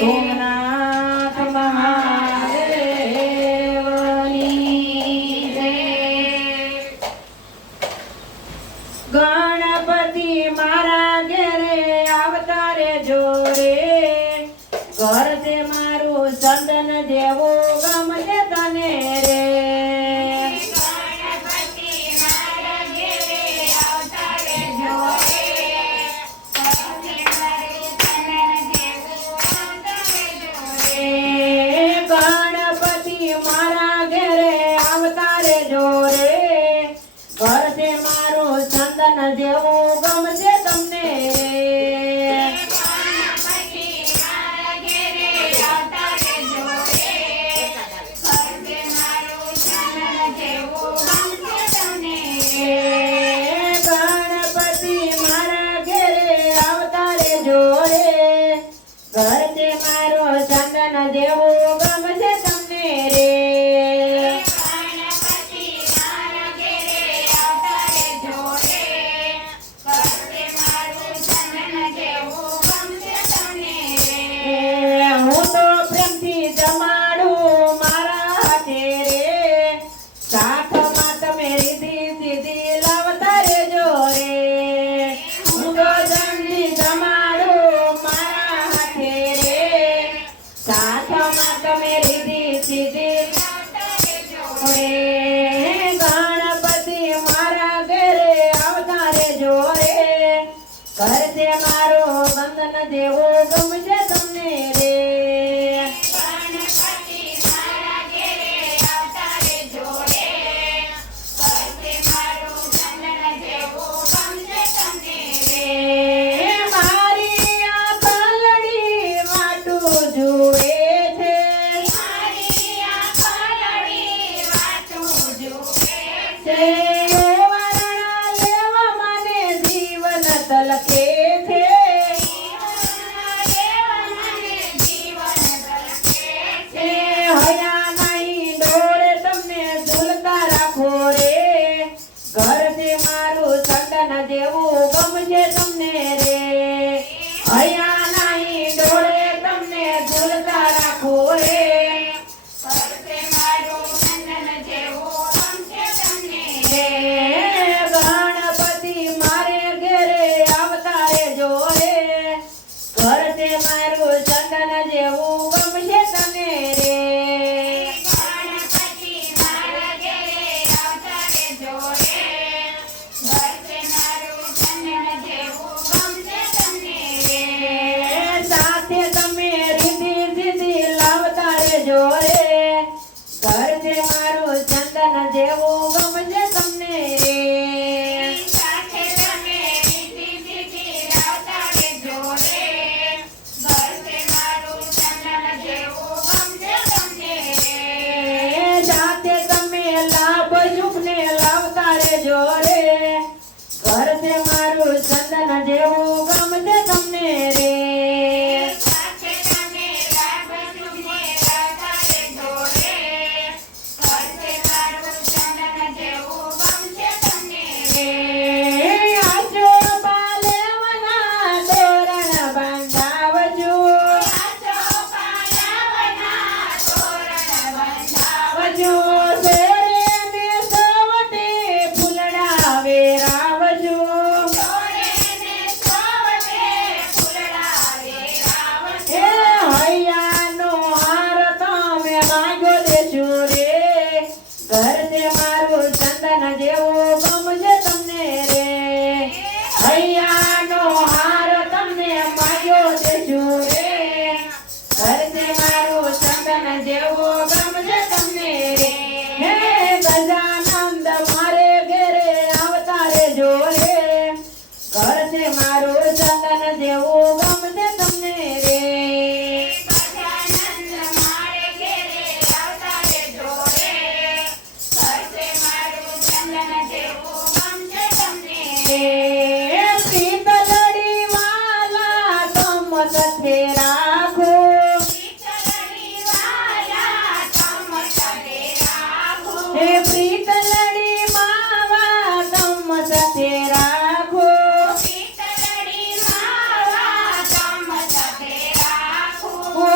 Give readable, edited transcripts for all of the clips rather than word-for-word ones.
સોમનાથ મહાદેવની જય. ગણપતિ મારા ઘેરે આવતા રેજો રે, ઘર છે મારું ચંદન દેવું ગમશે તને રે. ગણપતિ મારા ઘેરે આવતા રેજો રે, ઘર છે મારું ચંદન દેવું ગમશે તમને રે. ઘર તે મારો ચંદન દેવું ગમશે તમને રે. ગણપતિ મારા ઘેરે આવતા રેજો રે, ઘર તે મારું ચંદન દેવું ગમશે તમને રે. હું તો પ્રેમથી જમાડું મારા હાથે રે, સાથમાં તમે રીધી સીધી લાવતા રેજો રે. હું તો જલ્દી જમાડું મારા હાથે રે, સાથમાં તમે રીધી સીધી આવતા રેજો રે. ગણપતિ મારા ઘરે આવતા રેજો રે, ઘર છે મારો બંધન દેવો ગમશે તમને રે. ગણપતિ મારા ઘેરે આવતા રેજો રે, ઘર તે મારું ચંદન દેવું ગમશે તમને રે. મારી આ પાલડી વાટું જુએ છે, મારી આ પાલડી વાટું જુએ તે વરણા લેવા મને જીવન તલકે છે. એ હયા નહીં ડોળે તમને ઝૂલતા રાખો રે, ઘર છે મારું ચંદન દેવું ગમશે તમને રે. હયા નહીં ડોળે તમને ઝૂલતા રાખો રે. ગણપતિ મારે ઘેરે આવતા રેજો રે, ઘર છે મારું ચંદન જેવું ગમશે તને રે. સાથે તમે રીધી સીધી લાવતા રેજો રે, ઘર છે મારું ચંદન જેવું ગમશે તમને રે. સાથે તમે લાભ શુભને લાવતા રેજો રે, ઘર છે મારું ચંદન જેવું ગમશે તમને રે. આજો પાલેવના તોરણ બંધાવજો, આવજો શેરે ને સવટે ફૂલડા વેરાવજો. એ હૈયાનો હાર તમે માંગો દેજો રે, ઘર છે મારું ચંદન જેવું ગમશે તમને રે. હૈયાનો હાર તમને માંગ્યો દેજો રે, ઘર છે મારું ચંદન જેવું ગમશે તમને રે. હે ગજાનંદ મારે ઘેરે આવતા રેજો રે, ઘર છે મારું ચંદન જેવું ગમશે તમને રે. પ્રીતલડી વાલા તમ સાથે રાખો, હે પ્રીતલડી માવા તમ સાથે રાખો. ઓ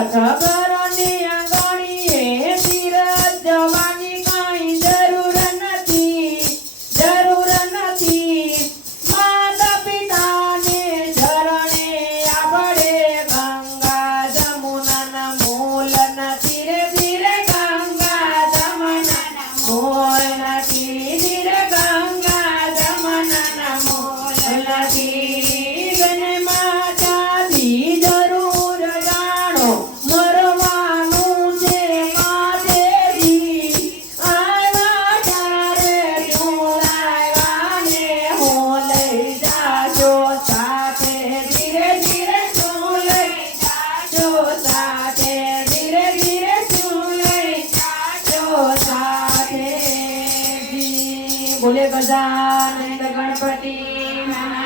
રથગરની આંગણીએ તીરથ જવાની કાંઈ જરૂર નથી માતા પિતાને ચરણે આપણે ગંગા જમુનાના મૂલ નથી રે ધીરે ગંગા જમુનાના મૂલ નથી ધીરે ગંગા જમુનાના મૂલ નથી બને માતાથી જરૂર જાણો મરવાનું છે માતેજી આવ્યા ત્યારે ઝૂલાવ્યા ને હું લઈ જાજો સાથે ધીરે ધીરે તું લઈ જાજો સાથે ધીરે ધીરે તું લઈ જાજો સાથે બોલે ગજાનંદ ગણપતિ મહારાજ